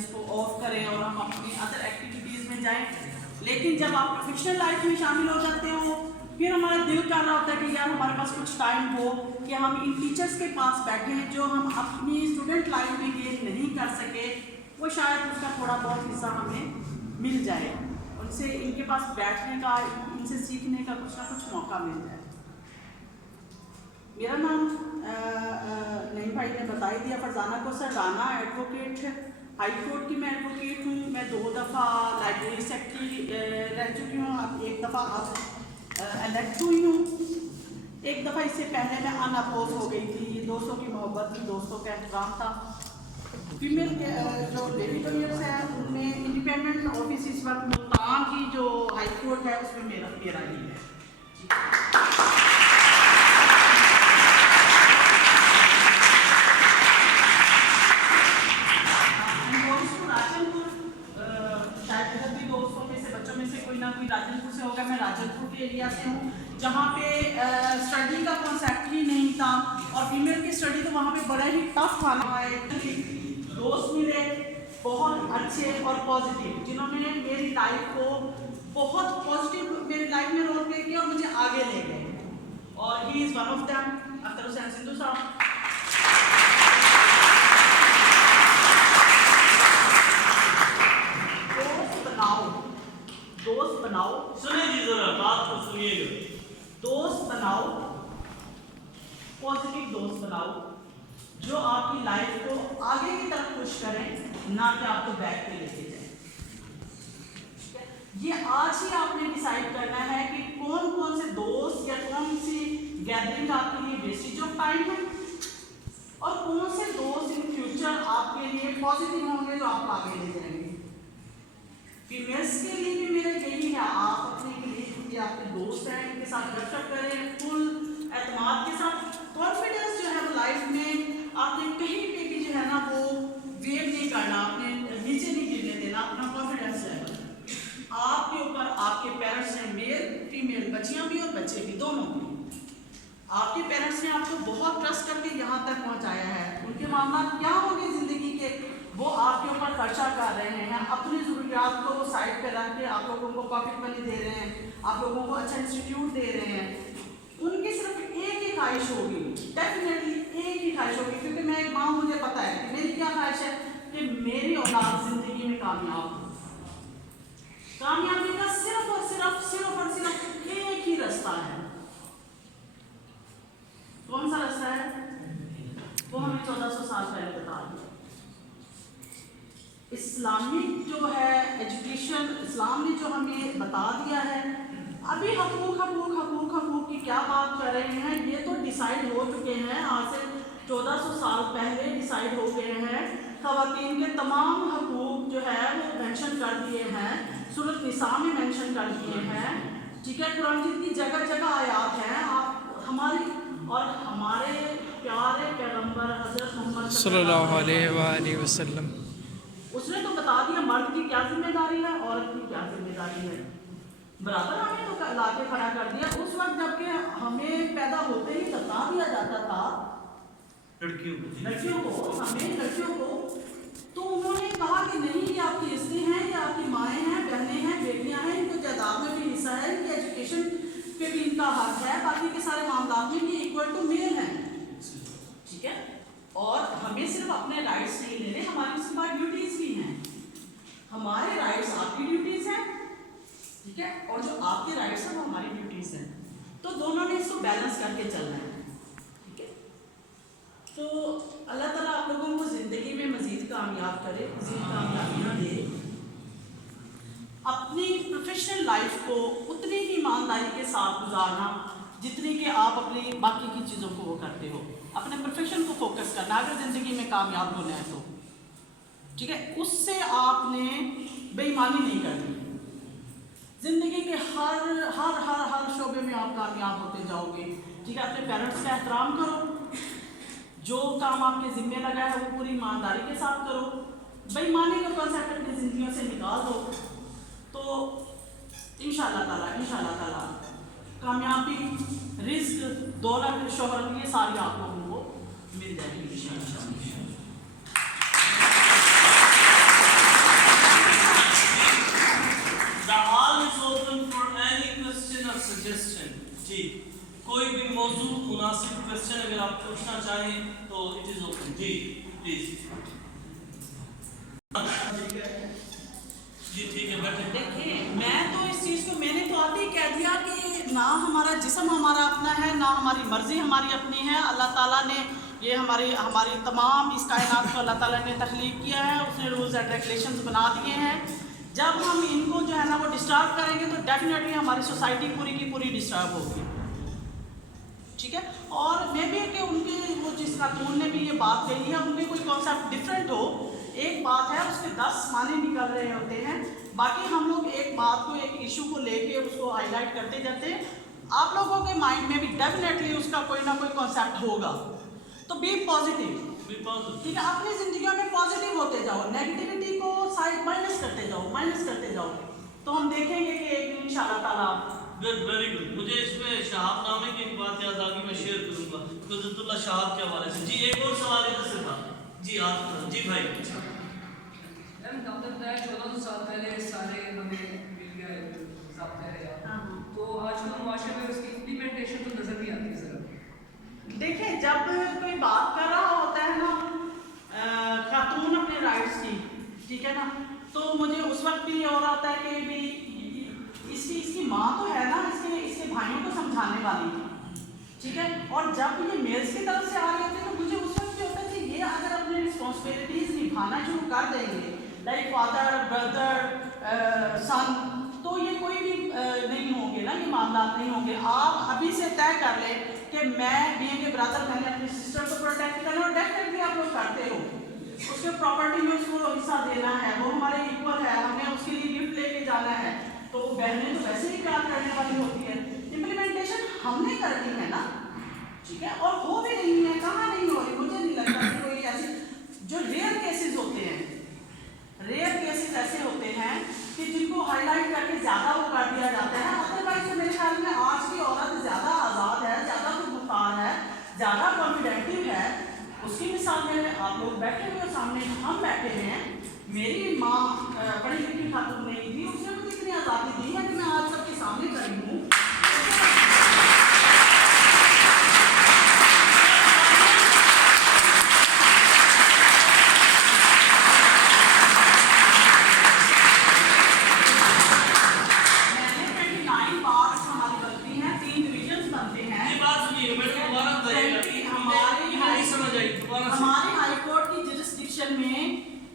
इसको ऑफ करें और हम अपनी अदर एक्टिविटीज़ में जाएं। लेकिन जब आप प्रोफेशनल लाइफ में शामिल हो जाते हो, फिर हमारा दिल कर रहा होता है कि यार हमारे पास कुछ टाइम हो कि हम इन टीचर्स के पास बैठें जो हम अपनी स्टूडेंट लाइफ में गेन नहीं कर सके, वो शायद उसका थोड़ा बहुत हिस्सा हमें मिल जाए, उनसे इनके पास बैठने का, इनसे सीखने का कुछ ना कुछ मौका मिल जाए। मेरा नाम नहीं भाई ने बता ही दिया, Farzana Kausar Rana, advocate, high court की मैं एडवोकेट हूँ। मैं 2 दफ़ा लाइब्रेरी सेक्रेटरी रह चुकी हूँ, अब 1 दफ़ा अब इलेक्ट हुई हूँ। 1 दफ़ा इससे पहले मैं अनअपोज हो गई थी। दोस्तों की मोहब्बत थी, दोस्तों का एहतराम था। फीमेल जो लेडी लॉयर्स है उनमें इंडिपेंडेंट ऑफिस इस वक्त मुल्तान की जो हाई कोर्ट है उसमें मेरा ही है। राजनपुर से होगा, मैं राजनपुर के एरिया से हूँ जहाँ पे स्टडी का कॉन्सेप्ट ही नहीं था और फीमेल की स्टडी तो वहाँ पे बड़ा ही टफ था। दोस्त मिले बहुत अच्छे और पॉजिटिव, जिन्होंने मेरी लाइफ को बहुत पॉजिटिव मेरी लाइफ में रोल प्ले किया और मुझे आगे ले गए, और he is one of them, Akhtar Hussain Sindhu साहब। दोस्त बनाओ, सुनिए जी जरा बात को सुनिएगा। दोस्त बनाओ, पॉजिटिव दोस्त बनाओ जो आपकी लाइफ को आगे की तरफ पुश करें, ना कि आपको बैक पे लेके जाए। ये आज ही आपने डिसाइड करना है कि कौन कौन से दोस्त या कौन सी गैदरिंग आपके लिए वेस्टेज ऑफ टाइम है और कौन से दोस्त इन फ्यूचर आपके लिए पॉजिटिव होंगे जो आपको आगे ले जाएंगे। फीमेल्स के लिए भी मेरा यही है, आप अपने लिए आपके दोस्त हैं इनके साथ गपशप करें, फुल एतमाद के साथ। कॉन्फिडेंस जो है वो लाइफ में आपने कहीं पे भी जो है ना वो वेव नहीं करना, आपने नीचे नहीं गिरने देना अपना कॉन्फिडेंस लेवल। आपके ऊपर आपके पेरेंट्स ने, मेल फीमेल बच्चियाँ भी और बच्चे भी दोनों भी, आपके पेरेंट्स ने आपको बहुत ट्रस्ट करके यहाँ तक पहुँचाया है। उनके मामला क्या होंगे ज़िंदगी के, वो आपके ऊपर खर्चा कर रहे हैं, अपनी ज़रूरियात को साइड पे रख के आप लोगों को पॉकेट मनी दे रहे हैं, आप लोगों को अच्छा इंस्टीट्यूट दे रहे हैं। उनकी सिर्फ एक ही ख्वाहिश होगी, डेफिनेटली एक ही ख्वाहिश होगी, क्योंकि मैं एक माँ, मुझे पता है कि मेरी क्या ख्वाहिश है कि मेरी औलाद ज़िंदगी में कामयाब हो। कामयाबी का सिर्फ और सिर्फ एक ही रास्ता है। कौन सा रास्ता है? वो हमें 1400 साल पहले बता दिया। इस्लामिक जो है एजुकेशन, इस्लाम ने जो हमें बता दिया है। अभी हकूक की क्या बात कर रहे हैं, ये तो डिसाइड हो चुके हैं, आज से 1400 साल पहले डिसाइड हो गए हैं। ख़वातीन के तमाम हकूक जो है वो मेंशन कर दिए हैं, सूरत निसा में मेंशन कर दिए हैं, ठीक है। कुरान की जगह जगह आयात हैं। आप हमारे प्यारे पैगंबर हज़रत मोहम्मद सल्लल्लाहु अलैहि वसल्लम उसने तो बता दिया मर्द की क्या जिम्मेदारी है, औरत की क्या जिम्मेदारी है, बराबर हमें तो ला के खड़ा कर दिया। उस वक्त जबकि हमें पैदा होते ही बता दिया जाता था लड़कियों को, तो उन्होंने कहा कि नहीं, ये आपकी स्त्री हैं, ये आपकी माएँ हैं, बहनें हैं, बेटियां हैं, इनको जायदाद में भी हिस्सा है, इनकी एजुकेशन पे भी इनका हक है, बाकी के सारे मामला में ये इक्वल टू मेल है, ठीक है। और हमें सिर्फ अपने राइट्स नहीं लेने, हमारी उसके बाद ड्यूटीज भी हैं। हमारे राइट्स आपकी ड्यूटीज हैं, ठीक है, और जो आपके राइट्स हैं वो हमारी ड्यूटीज हैं। तो दोनों ने इसको बैलेंस करके चलना है, ठीक है। तो अल्लाह ताला आप लोगों को ज़िंदगी में मज़ीद कामयाब करे, मज़ीद कामयाबियाँ दे। अपनी प्रोफेशनल लाइफ को उतनी ही ईमानदारी के साथ गुजारना जितनी कि आप अपनी बाकी की चीज़ों को वो करते हो। अपने प्रोफेशन को फोकस करना अगर ज़िंदगी में कामयाब होना है तो, ठीक है। उससे आपने बेईमानी नहीं करनी। ज़िंदगी के हर शोबे में आप कामयाब होते जाओगे, ठीक है। अपने पेरेंट्स का एहतराम करो, जो काम आपके ज़िम्मे लगा है वो पूरी ईमानदारी के साथ करो, बेईमानी का कॉन्सेप्ट अपनी ज़िंदगियों से निकाल दो, तो इंशाअल्लाह ताला कामयाबी, रिस्क, दौलत, शोहरत, ये सारी आप लोगों को मिल जाएगी इंशाअल्लाह। मुनासिब क्वेश्चन अगर आप पूछना चाहें तो इट इज ओपन। जी प्लीज। जी ठीक है, बैठे। देखिए, मैं तो इस चीज़ को मैंने तो आते ही कह दिया कि ना हमारा जिस्म हमारा अपना है, ना हमारी मर्जी हमारी अपनी है। अल्लाह ताला ने ये हमारी तमाम इस कायनात को अल्लाह ताला ने तख्लीक किया है, उसने रूल्स एंड रेगुलेशंस बना दिए हैं। जब हम इनको जो है ना वो डिस्टर्ब करेंगे तो डेफिनेटली हमारी सोसाइटी पूरी की पूरी डिस्टर्ब होगी, ठीक है। और मे भी कि उनके वो जिस खातून ने भी ये बात कही है उनके कोई कॉन्सेप्ट डिफरेंट हो, एक बात है उसके 10 माने निकल रहे होते हैं। बाकी हम लोग एक बात को, एक इशू को लेके उसको हाईलाइट करते जाते हैं। आप लोगों के माइंड में भी डेफिनेटली उसका कोई ना कोई कॉन्सेप्ट होगा, तो बी पॉजिटिव, ठीक है। अपनी जिंदगियों में पॉजिटिव होते जाओ, नेगेटिविटी को साइड माइनस करते जाओ, तो हम देखेंगे कि एक दिन इंशाअल्लाह ताला। Good, very good. मुझे इसमें शहाब नामे की एक बात याद आ गई, मैं शेयर करूंगा कुदरतुल्लाह शहाब के हवाले से। जी एक और सवाल इधर से था। जी आप जी भाई। मैम तब तक 14 साल पहले सारे हमें मिल गया तो आजकल मुआशरे में उसकी इम्प्लीमेंटेशन तो नजर नहीं आती सर। देखिए, जब कोई बात कर रहा होता है ना खातून अपने राइट्स की, ठीक है ना, तो मुझे उस वक्त भी और आता है कि भी इसकी माँ तो है ना, इसके भाइयों को समझाने वाली, ठीक है। और जब ये मेल्स की तरफ से आ रहे होते हैं तो मुझे उस वक्त भी होता है कि ये अगर अपनी रिस्पॉन्सिबिलिटीज निभाना शुरू कर देंगे, लाइक फादर, ब्रदर, सन, तो ये कोई भी नहीं होंगे ना, ये मामला नहीं होंगे। आप अभी से तय कर लें कि मैं बीइंग ए ब्रदर मैंने अपनी सिस्टर को प्रोटेक्ट करना, और डेफिनेटली आप लोग करते हो, उसके प्रॉपर्टी में उसको हिस्सा देना है, वो हमारे इक्वल है, हमने उसके लिए गिफ्ट लेके जाना है, तो बहनें तो वैसे ही प्यार करने वाली होती है। इम्प्लीमेंटेशन हमने करनी है ना, ठीक है। और हो भी नहीं है, कहाँ नहीं हो रही, मुझे नहीं लगता कि कोई ऐसी जो रेयर केसेस होते हैं, रेयर केसेस ऐसे होते हैं कि जिनको हाईलाइट करके ज़्यादा वो कर दिया जाता है। अदरवाइज तो मेरे ख्याल में आज की औरत ज़्यादा आज़ाद है, ज़्यादा खुदमुख्तार है, ज़्यादा कॉन्फिडेंटिव है। उसकी मिसाल में आप लोग बैठे हुए सामने, हम बैठे हैं, मेरी माँ पढ़ी लिखी खातून नहीं थी, उसने मुझे इतनी आज़ादी दी है कि मैं आज सबके सामने खड़ी हूँ। हमारे हाई कोर्ट की जुरिस्डिक्शन में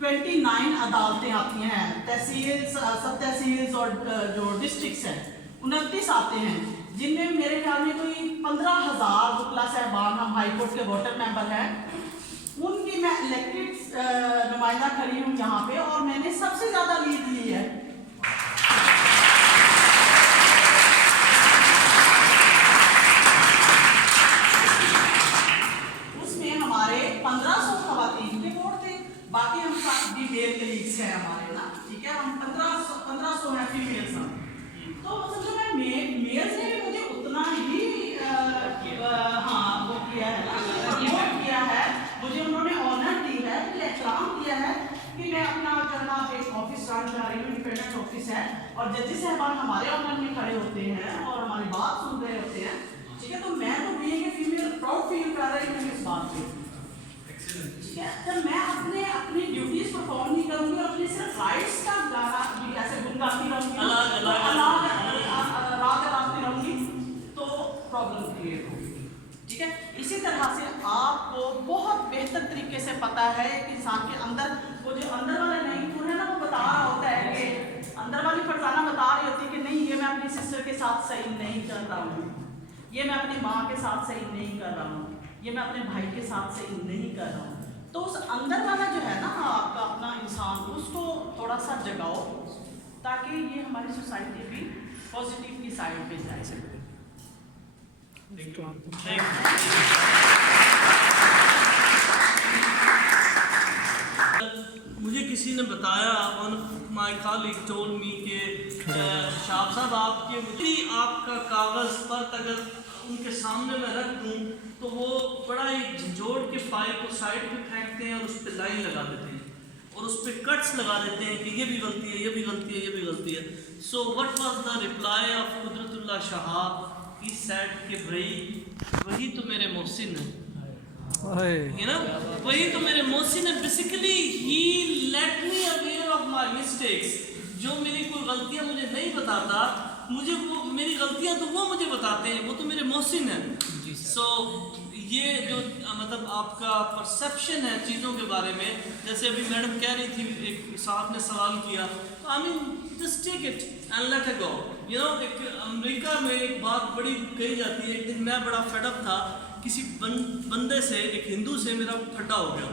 29 अदालतें आती हैं, तहसील, सब तहसील और जो डिस्ट्रिक्ट्स हैं 29 आते हैं, जिनमें मेरे ख्याल में कोई 15,000 वकला साहबान हम हाई कोर्ट के वोटर मेंबर हैं। उनकी मैं इलेक्टेड नुमाइंदा खड़ी हूँ यहाँ पे, और मैंने सबसे ज़्यादा लीड ली है। हमारे 1500 खवातीन के वोट थे, बाकी हम सब भी मेल कलीग्स हैं हमारे ना, ठीक है। हम 1500 हैं फीमेल्स हम, तो समझो मैं मेल्स ने भी मुझे उतना ही हाँ वो किया है ना, वोट किया है, मुझे उन्होंने ऑनर दी है, मुझे एहतराम दिया है कि मैं अपना जनाब एक ऑफिस रन कर रही हूँ, इंडिपेंडेंट ऑफिस है, और जजेस साहबान हमारे ऑनर में खड़े होते हैं और हमारी बात सुन रहे होते हैं, ठीक है। तो मैं तो being a female proud feel कर रही हूँ इस बात पे, ठीक है। तो मैं अपनी ड्यूटीज परफॉर्म नहीं करूँगी, अपने सिर्फ राइट्स का गाना भी ऐसे गुनगाती रहूँगी, रागती रहूँगी, तो प्रॉब्लम क्रिएट होगी, ठीक है। इसी तरह से आपको बहुत बेहतर तरीके से पता है कि इंसान के अंदर वो जो अंदर वाला नहीं पूरा है ना, वो बता रहा होता है कि अंदर वाली फरजाना बता रही होती है कि नहीं, ये मैं अपनी सिस्टर के साथ सही नहीं कर रहा हूँ, ये मैं अपनी माँ के साथ सही नहीं कर रहा हूँ, ये मैं अपने भाई के साथ सही नहीं कर रहा हूँ। तो उस अंदर वाला जो है ना आपका अपना इंसान, उसको थोड़ा सा जगाओ, ताकि ये हमारी सोसाइटी भी पॉजिटिव की साइड पे जाए। मुझे किसी ने बताया, माय कॉलीग टोल्ड मी कि शाह साहब आपका कागज़ पर अगर उनके सामने मैं रख दूँ तो वो बड़ा ही झंझोड़ के फाइल को साइड पे फेंकते हैं और उस पर लाइन लगा देते हैं और उस पर कट्स लगा देते हैं कि ये भी गलती है, ये भी गलती है, ये भी गलती है। So what was the reply off Qudratullah Shahab? He said कि भाई वही तो मेरे मोहसिन है, ओए you know, वही तो मेरे मोहसिन है। Basically he let me aware of my mistakes. जो मेरी कोई गलतियां मुझे नहीं बताता, मुझे वो मेरी गलतियां तो वो मुझे बताते हैं, वो तो मेरे मोहसिन है। सो ये जो मतलब आपका परसेप्शन है चीज़ों के बारे में, जैसे अभी मैडम कह रही थी, एक साहब ने सवाल किया, I mean just take it and let it go. You know, एक अमेरिका में एक बात बड़ी कही जाती है। एक दिन मैं बड़ा फेडअप था, किसी बंदे से, एक हिंदू से मेरा फटा हो गया।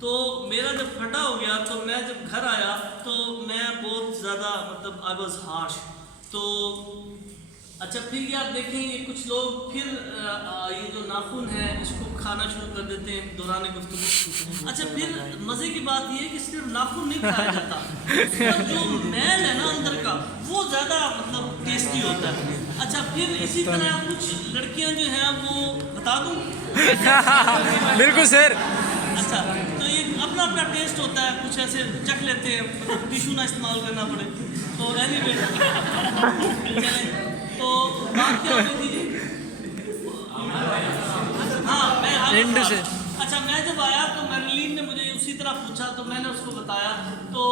तो मेरा जब फटा हो गया तो मैं जब घर आया तो मैं बहुत ज़्यादा मतलब आई वॉज हार्श। तो अच्छा, फिर ये आप देखेंगे कुछ लोग फिर ये जो नाखून है इसको खाना शुरू कर देते हैं दौरान गुफ्तगू। अच्छा, फिर मज़े की बात ये है कि सिर्फ नाखून नहीं खाया जाता, उसका जो मैल है ना अंदर का, वो ज़्यादा मतलब टेस्टी होता है। अच्छा, फिर इसी तरह कुछ लड़कियां जो हैं वो बता दूं बिल्कुल सर। अच्छा, तो ये अपना अपना टेस्ट होता है, कुछ ऐसे चख लेते हैं, टिशू ना इस्तेमाल करना पड़े। तो एनीवे चलें, तो बात क्या हो रही थी? हाँ, मैं एंड से। अच्छा, मैं जब आया तो मैरिलीन ने मुझे उसी तरह पूछा, तो मैंने उसको बताया। तो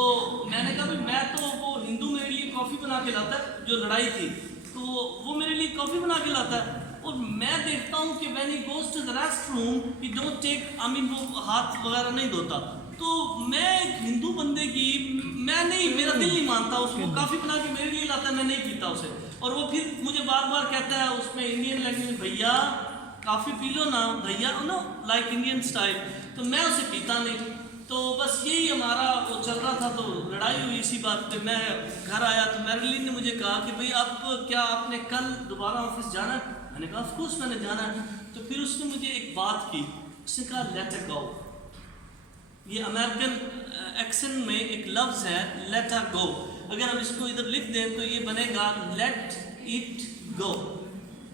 मैंने कहा भाई मैं तो, वो हिंदू मेरे लिए कॉफ़ी बना के लाता है, जो लड़ाई थी तो वो मेरे लिए कॉफ़ी बना के लाता है, और मैं देखता हूँ कि when he goes to the restroom he don't take, I mean वो हाथ वगैरह नहीं धोता। तो मैं एक हिंदू बंदे की, मैं नहीं, मेरा दिल नहीं मानता उसको, काफ़ी बना के मेरे लिए लाता है, मैं नहीं पीता उसे। और वो फिर मुझे बार बार कहता है उसमें इंडियन लैंग्वेज में, भैया काफ़ी पी लो ना भैया, नो लाइक इंडियन स्टाइल। तो मैं उसे पीता नहीं। तो बस यही हमारा वो चल रहा था, तो लड़ाई हुई इसी बात पे। मैं घर आया तो मैरिलीन ने मुझे कहा कि भाई अब क्या आपने कल दोबारा ऑफिस जाना है? मैंने कहा ऑफ कोर्स मैंने जाना है। तो फिर उसने मुझे एक बात की, उसने कहा लेट इट गो। ये अमेरिकन एक्सेंट में एक लफ्ज़ है लेट इट गो। अगर हम इसको इधर लिख दें तो ये बनेगा late it go.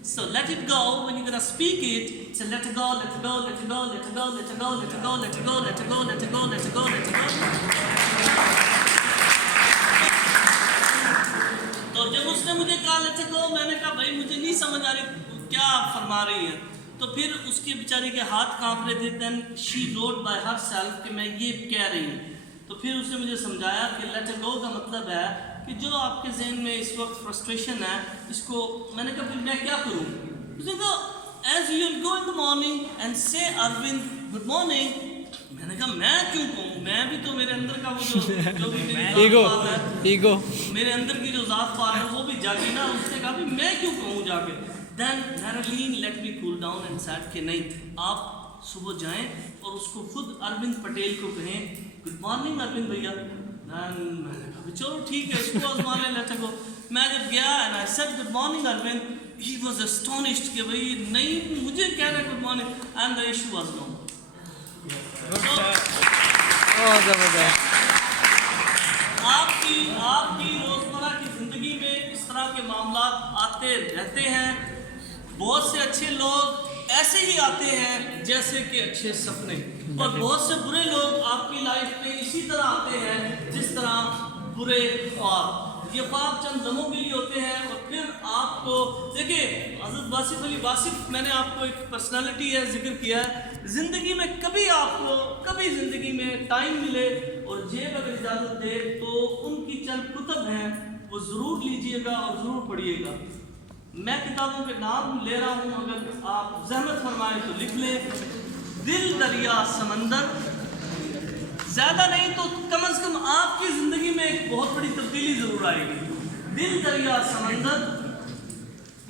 So let it go, when you're gonna speak it, say let it go, let it go, let it go, let it go, let it go, let it go, let it go, let it go, let it go, let it go, let it go. तो जब उसने मुझे कहा let it go, मैंने कहा भाई मुझे नहीं समझ आ रही क्या आप फरमा रही हैं। तो फिर उसके बेचारे के हाथ कांप रहे थे। Then she wrote by herself कि मैं ये कह रही हूँ। तो फिर उसने मुझे समझाया कि let it go का मतलब है कि जो आपके जहन में इस वक्त फ्रस्ट्रेशन है, इसको, मैंने कहा फिर मैं क्या करूँ? उसने कहा as you go in the morning and say Arvind good morning. मैंने कहा मैं क्यों कहूँ, मैं भी तो, मेरे अंदर का वो जो भी मेरी ईगो ज़ात है, ईगो मेरे अंदर की जो ज़ात पात है वो भी जागी ना। उसने कहा भी मैं क्यों कहूँ जाके। Then Marilyn let me cool down and said कि नहीं, आप सुबह जाएं और उसको खुद अरविंद पटेल को कहें गुड मॉर्निंग अरविंद भैया। मैंने कहा चलो ठीक है, इसको आजमा ले लेते को। मैं जब गया and I said good morning Arvind, he was astonished कि भाई नहीं मुझे कह रहा है good morning, and the issue was gone. आपकी रोजमर्रा की जिंदगी में इस तरह के मामला आते रहते हैं। बहुत से अच्छे लोग ऐसे ही आते हैं जैसे कि अच्छे सपने, और बहुत से बुरे लोग आपकी लाइफ में इसी तरह आते हैं जिस तरह बुरे ख्वाब। ये ख्वाब चंद लम्हों के लिए होते हैं और फिर आपको देखिए, हज़रत वासिफ अली वासिफ, मैंने आपको एक पर्सनालिटी है जिक्र किया है। ज़िंदगी में कभी आपको कभी ज़िंदगी में टाइम मिले और जेब अगर इजाज़त दे तो उनकी चंद कुतब हैं, वो ज़रूर लीजिएगा और ज़रूर पढ़िएगा। मैं किताबों के नाम ले रहा हूँ, अगर आप ज़हमत फरमाएं तो लिख लें। दिल दरिया समंदर, ज़्यादा नहीं तो कम से कम आपकी ज़िंदगी में एक बहुत बड़ी तब्दीली ज़रूर आएगी। दिल दरिया समंदर,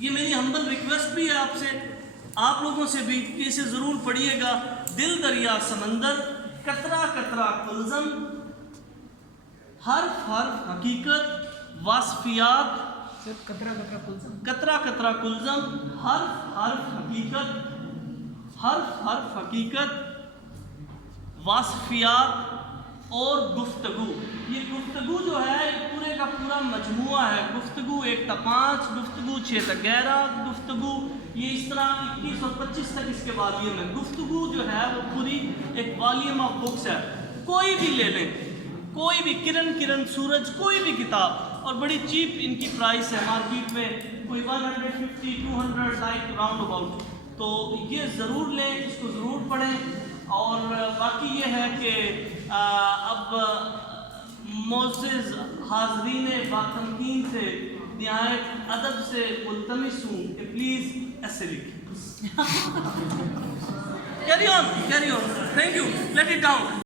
ये मेरी हम्बल रिक्वेस्ट भी है आपसे, आप लोगों से भी कि इसे ज़रूर पढ़िएगा। दिल दरिया समंदर, कतरा कतरा कुलज़म, हर्फ हर्फ हकीकत, वासफियात, कतरा कतरा कुलज़म, हर्फ हर्फ हकीकत, हर्फ हर्फ हकीकत, वासफियात और गुफ्तगू। ये गुफ्तगू जो है ये पूरे का पूरा मजमुआ है। गुफ्तगू 1 तक 5, गुफ्तगू 6 तक 11, गुफ्तगू ये इस तरह 21 और 25 तक इसके वॉल्यूम है। गुफ्तगू जो है वो पूरी एक वॉल्यूम ऑफ बुक्स है। कोई भी ले लें, कोई भी, किरण सूरज, कोई भी किताब, और बड़ी चीप इनकी प्राइस है मार्केट में, कोई 150, 200 लाइक राउंड अबाउट। तो ये ज़रूर लें, इसको ज़रूर पढ़ें। और बाकी ये है कि अब मोअज़्ज़िज़ हाज़रीन बातमकीन से निहायत अदब से मुल्तमिस हूँ कि प्लीज़ ऐसे लिखें। Carry on, thank you, let it down.